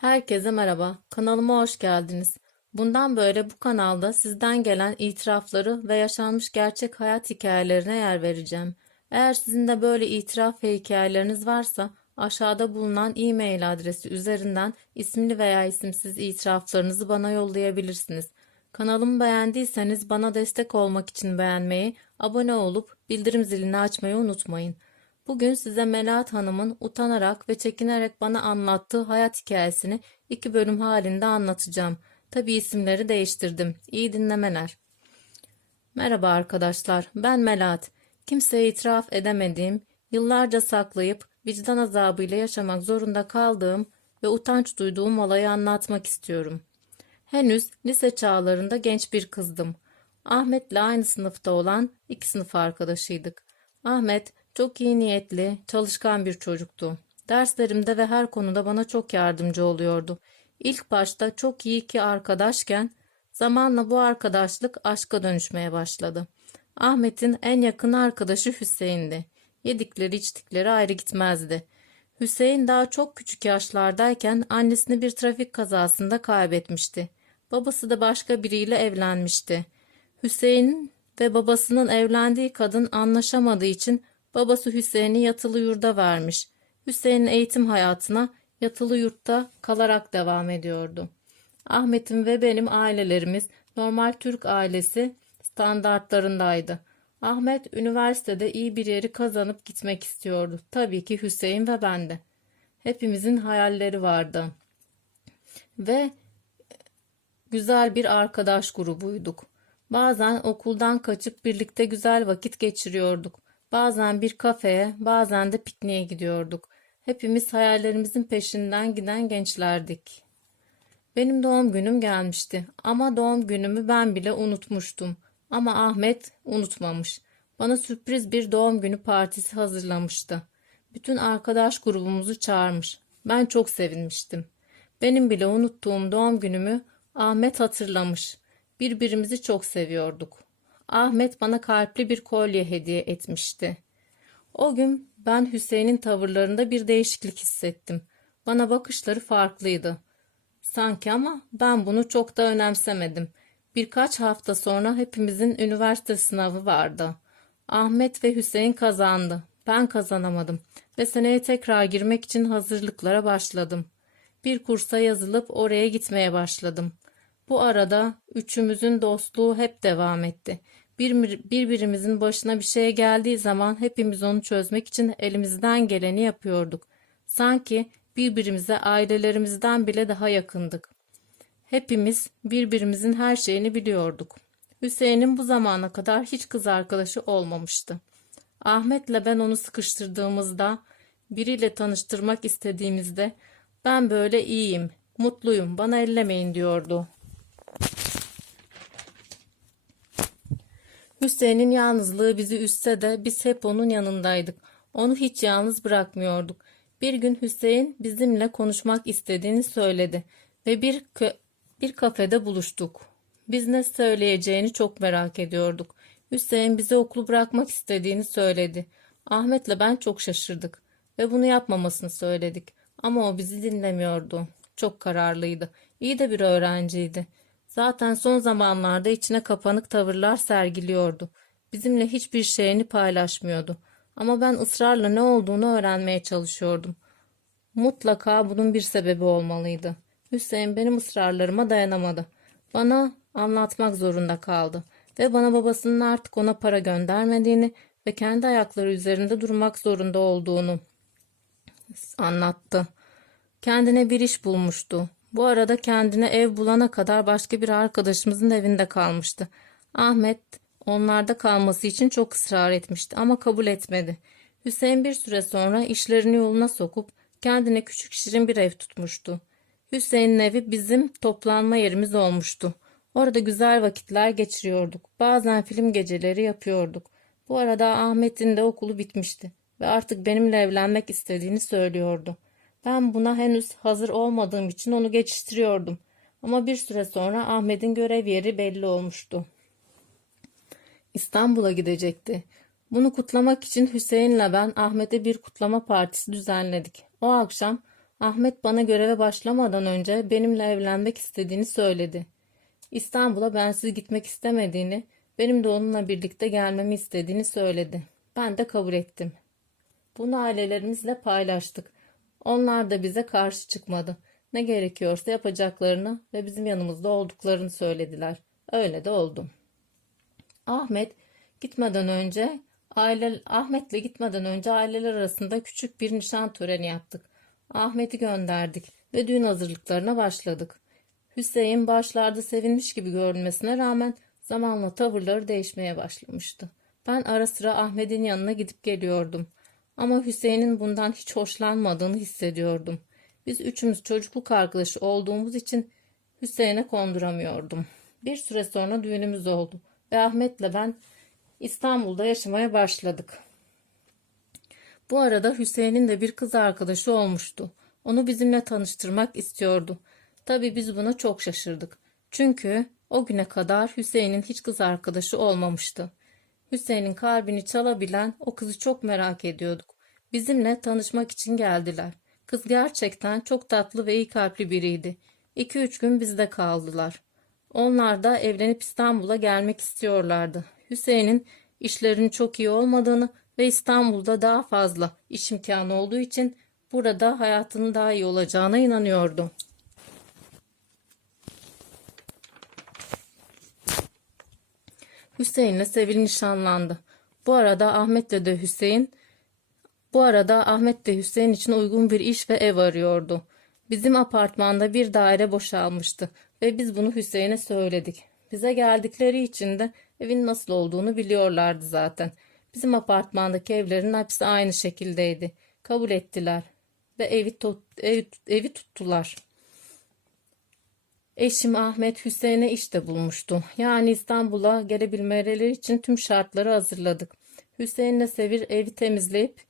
Herkese merhaba, kanalıma hoş geldiniz. Bundan böyle bu kanalda sizden gelen itirafları ve yaşanmış gerçek hayat hikayelerine yer vereceğim. Eğer sizin de böyle itiraf ve hikayeleriniz varsa aşağıda bulunan e-mail adresi üzerinden isimli veya isimsiz itiraflarınızı bana yollayabilirsiniz. Kanalımı beğendiyseniz bana destek olmak için beğenmeyi, abone olup bildirim zilini açmayı unutmayın. Bugün size Melahat Hanım'ın utanarak ve çekinerek bana anlattığı hayat hikayesini iki bölüm halinde anlatacağım. Tabi isimleri değiştirdim. İyi dinlemeler. Merhaba arkadaşlar, ben Melahat. Kimseye itiraf edemediğim, yıllarca saklayıp vicdan azabıyla yaşamak zorunda kaldığım ve utanç duyduğum olayı anlatmak istiyorum. Henüz lise çağlarında genç bir kızdım. Ahmet'le aynı sınıfta olan iki sınıf arkadaşıydık. Ahmet çok iyi niyetli, çalışkan bir çocuktu. Derslerimde ve her konuda bana çok yardımcı oluyordu. İlk başta çok iyi iki arkadaşken zamanla bu arkadaşlık aşka dönüşmeye başladı. Ahmet'in en yakın arkadaşı Hüseyin'di. Yedikleri içtikleri ayrı gitmezdi. Hüseyin daha çok küçük yaşlardayken annesini bir trafik kazasında kaybetmişti. Babası da başka biriyle evlenmişti. Hüseyin ve babasının evlendiği kadın anlaşamadığı için babası Hüseyin'i yatılı yurda vermiş. Hüseyin'in eğitim hayatına yatılı yurtta kalarak devam ediyordu. Ahmet'in ve benim ailelerimiz normal Türk ailesi standartlarındaydı. Ahmet üniversitede iyi bir yeri kazanıp gitmek istiyordu. Tabii ki Hüseyin ve ben de. Hepimizin hayalleri vardı. Ve güzel bir arkadaş grubuyduk. Bazen okuldan kaçıp birlikte güzel vakit geçiriyorduk. Bazen bir kafeye, bazen de pikniğe gidiyorduk. Hepimiz hayallerimizin peşinden giden gençlerdik. Benim doğum günüm gelmişti ama doğum günümü ben bile unutmuştum. Ama Ahmet unutmamış. Bana sürpriz bir doğum günü partisi hazırlamıştı. Bütün arkadaş grubumuzu çağırmış. Ben çok sevinmiştim. Benim bile unuttuğum doğum günümü Ahmet hatırlamış. Birbirimizi çok seviyorduk. Ahmet bana kalpli bir kolye hediye etmişti. O gün ben Hüseyin'in tavırlarında bir değişiklik hissettim. Bana bakışları farklıydı. Sanki ama ben bunu çok da önemsemedim. Birkaç hafta sonra hepimizin üniversite sınavı vardı. Ahmet ve Hüseyin kazandı. Ben kazanamadım ve seneye tekrar girmek için hazırlıklara başladım. Bir kursa yazılıp oraya gitmeye başladım. Bu arada üçümüzün dostluğu hep devam etti. Bir, birbirimizin başına bir şey geldiği zaman hepimiz onu çözmek için elimizden geleni yapıyorduk. Sanki birbirimize ailelerimizden bile daha yakındık. Hepimiz birbirimizin her şeyini biliyorduk. Hüseyin'in bu zamana kadar hiç kız arkadaşı olmamıştı. Ahmet'le ben onu sıkıştırdığımızda, biriyle tanıştırmak istediğimizde ben böyle iyiyim, mutluyum, bana ellemeyin diyordu. Hüseyin'in yalnızlığı bizi üstse de biz hep onun yanındaydık. Onu hiç yalnız bırakmıyorduk. Bir gün Hüseyin bizimle konuşmak istediğini söyledi ve bir bir kafede buluştuk. Biz ne söyleyeceğini çok merak ediyorduk. Hüseyin bize okulu bırakmak istediğini söyledi. Ahmet'le ben çok şaşırdık ve bunu yapmamasını söyledik. Ama o bizi dinlemiyordu. Çok kararlıydı. İyi de bir öğrenciydi. Zaten son zamanlarda içine kapanık tavırlar sergiliyordu. Bizimle hiçbir şeyini paylaşmıyordu. Ama ben ısrarla ne olduğunu öğrenmeye çalışıyordum. Mutlaka bunun bir sebebi olmalıydı. Hüseyin benim ısrarlarıma dayanamadı. Bana anlatmak zorunda kaldı ve bana babasının artık ona para göndermediğini ve kendi ayakları üzerinde durmak zorunda olduğunu anlattı. Kendine bir iş bulmuştu. Bu arada kendine ev bulana kadar başka bir arkadaşımızın evinde kalmıştı. Ahmet onlarda kalması için çok ısrar etmişti ama kabul etmedi. Hüseyin bir süre sonra işlerini yoluna sokup kendine küçük şirin bir ev tutmuştu. Hüseyin'in evi bizim toplanma yerimiz olmuştu. Orada güzel vakitler geçiriyorduk. Bazen film geceleri yapıyorduk. Bu arada Ahmet'in de okulu bitmişti ve artık benimle evlenmek istediğini söylüyordu. Ben buna henüz hazır olmadığım için onu geçiştiriyordum. Ama bir süre sonra Ahmet'in görev yeri belli olmuştu. İstanbul'a gidecekti. Bunu kutlamak için Hüseyin'le ben Ahmet'e bir kutlama partisi düzenledik. O akşam Ahmet bana göreve başlamadan önce benimle evlenmek istediğini söyledi. İstanbul'a bensiz gitmek istemediğini, benim de onunla birlikte gelmemi istediğini söyledi. Ben de kabul ettim. Bunu ailelerimizle paylaştık. Onlar da bize karşı çıkmadı. Ne gerekiyorsa yapacaklarını ve bizim yanımızda olduklarını söylediler. Öyle de oldum. Ahmet gitmeden önce aile Ahmet'le gitmeden önce aileler arasında küçük bir nişan töreni yaptık. Ahmet'i gönderdik ve düğün hazırlıklarına başladık. Hüseyin başlarda sevinmiş gibi görünmesine rağmen zamanla tavırları değişmeye başlamıştı. Ben ara sıra Ahmet'in yanına gidip geliyordum. Ama Hüseyin'in bundan hiç hoşlanmadığını hissediyordum. Biz üçümüz çocukluk arkadaşı olduğumuz için Hüseyin'e konduramıyordum. Bir süre sonra düğünümüz oldu ve Ahmet'le ben İstanbul'da yaşamaya başladık. Bu arada Hüseyin'in de bir kız arkadaşı olmuştu. Onu bizimle tanıştırmak istiyordu. Tabii biz buna çok şaşırdık. Çünkü o güne kadar Hüseyin'in hiç kız arkadaşı olmamıştı. Hüseyin'in kalbini çalabilen o kızı çok merak ediyorduk. Bizimle tanışmak için geldiler. Kız gerçekten çok tatlı ve iyi kalpli biriydi. İki üç gün bizde kaldılar. Onlar da evlenip İstanbul'a gelmek istiyorlardı. Hüseyin'in işlerinin çok iyi olmadığını ve İstanbul'da daha fazla iş imkanı olduğu için burada hayatının daha iyi olacağına inanıyordu. Hüseyin'le Sevil nişanlandı. Bu arada Ahmet'le de Hüseyin bu arada Ahmet de Hüseyin için uygun bir iş ve ev arıyordu. Bizim apartmanda bir daire boşalmıştı ve biz bunu Hüseyin'e söyledik. Bize geldikleri için de evin nasıl olduğunu biliyorlardı zaten. Bizim apartmandaki evlerin hepsi aynı şekildeydi. Kabul ettiler ve evi, evi, evi tuttular. Eşim Ahmet Hüseyin'e iş de bulmuştu. Yani İstanbul'a gelebilmeleri için tüm şartları hazırladık. Hüseyin'le Sevir evi temizleyip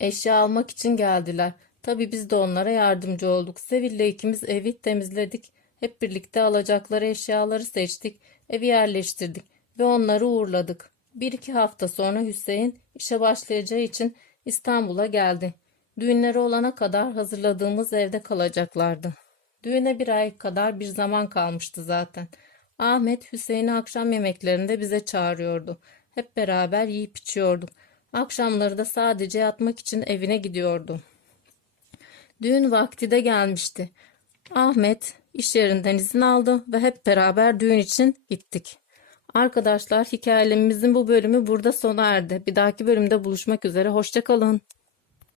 eşya almak için geldiler. Tabii biz de onlara yardımcı olduk. Sevil'le ikimiz evi temizledik. Hep birlikte alacakları eşyaları seçtik. Evi yerleştirdik ve onları uğurladık. Bir iki hafta sonra Hüseyin işe başlayacağı için İstanbul'a geldi. Düğünleri olana kadar hazırladığımız evde kalacaklardı. Düğüne bir ay kadar bir zaman kalmıştı zaten. Ahmet Hüseyin'i akşam yemeklerinde bize çağırıyordu. Hep beraber yiyip içiyorduk. Akşamları da sadece yatmak için evine gidiyordu. Düğün vakti de gelmişti. Ahmet iş yerinden izin aldı ve hep beraber düğün için gittik. Arkadaşlar hikayemizin bu bölümü burada sona erdi. Bir dahaki bölümde buluşmak üzere. Hoşçakalın.